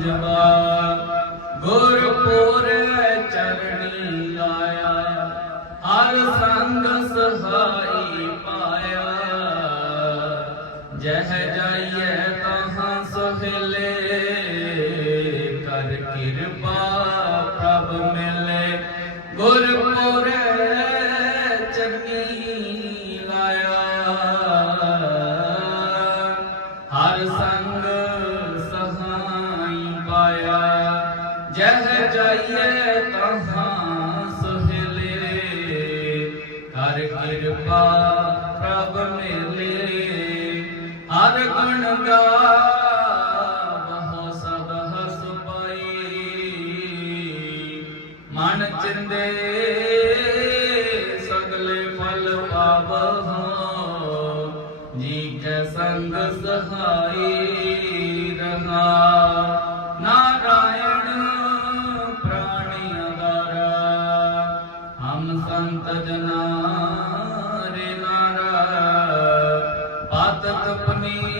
ਪੰਜਵਾ ਗੁਰਪੁਰ ਚਰਣੀ ਲਾਇਆ, ਹਰ ਸੰਗ ਸਹਾਈ ਪਾਇਆ। ਜਹ ਜਾਈਏ ਤਹਾਂ ਸੁਹਲੇ, ਕਰ ਕਿਰਪਾ ਪ੍ਰਭ ਮਿਲੇ। ਗੁਰਪੁਰ ਜਹ ਜਾਈਏ ਤਹਾਂ ਸੁਹਲੇ ਕਰ ਕਿਰਪਾ ਪ੍ਰਭ ਮਿਲੇ। ਹਰ ਗੁਣ ਗਾ ਬਹੁ ਸਦ ਹਸ ਪਾਈ ਮਨ ਚਿੰਦੇ, ਸਗਲੇ ਫਲ ਪਾਵਹੁ। ਜੀ ਕੈ ਸੰਗ ਸਹਾਈ ਰਹਾ। ਸੰਤ ਜਨਾ ਰੇ ਨਾਰਾ ਪਾਤਤ ਪਨੀਤ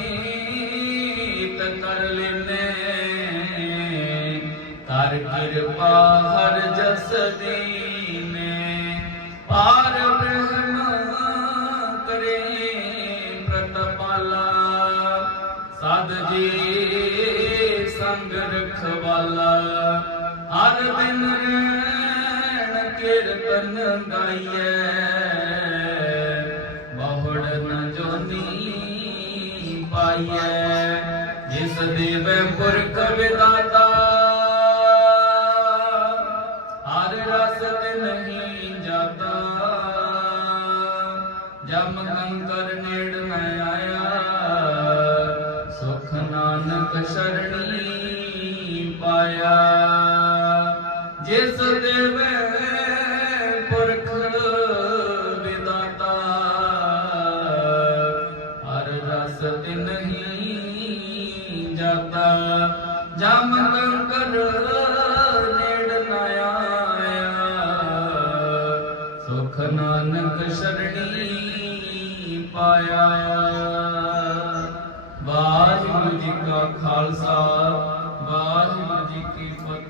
ਕਿਰਪਾ ਹਰ ਜਸ ਦੀਨੇ। ਪਾਰ ਬ੍ਰਹਮ ਕਰੇ ਪ੍ਰਤਪਾਲਾ। ਸਦ ਜੀ ਸੰਗ ਰਖਵਾਲਾ। ਹਰ ਦਿਨ ਕੀਰਤਨ ਗਾਈਐ ਬਹੁੜ ਨ ਜੋਨੀ ਪਾਈਐ ਜਿਸ ਦੇਵ ਪੁਰਖ ਵਿਦਾਤਾ ਹਰ ਰਸ ਤੇ ਨਹੀਂ ਜਾਤਾ ਜਮ ਕੰਕਰ ਨੇੜ ਨ ਆਇਆ ਸੁਖ ਨਾਨਕ ਸ਼ਰਣੀ ਪਾਇਆ ਜਿਸ ਦੇਵੇ ਪੁਰਖ ਵਿਦਾਤਾ, ਹਰ ਰਸ ਤੇ ਨਹੀਂ ਜਾਤਾ। ਜਮ ਕੰਕਰ ਨੇੜ ਨ ਆਇਆ। ਸੁਖ ਨਾਨਕ ਸ਼ਰਣੀ ਪਾਇਆ। ਵਾਹਿਗੁਰੂ ਜੀ ਕਾ ਖਾਲਸਾ, ਵਾਹਿਗੁਰੂ ਜੀ ਕੀ ਫਤਿਹ।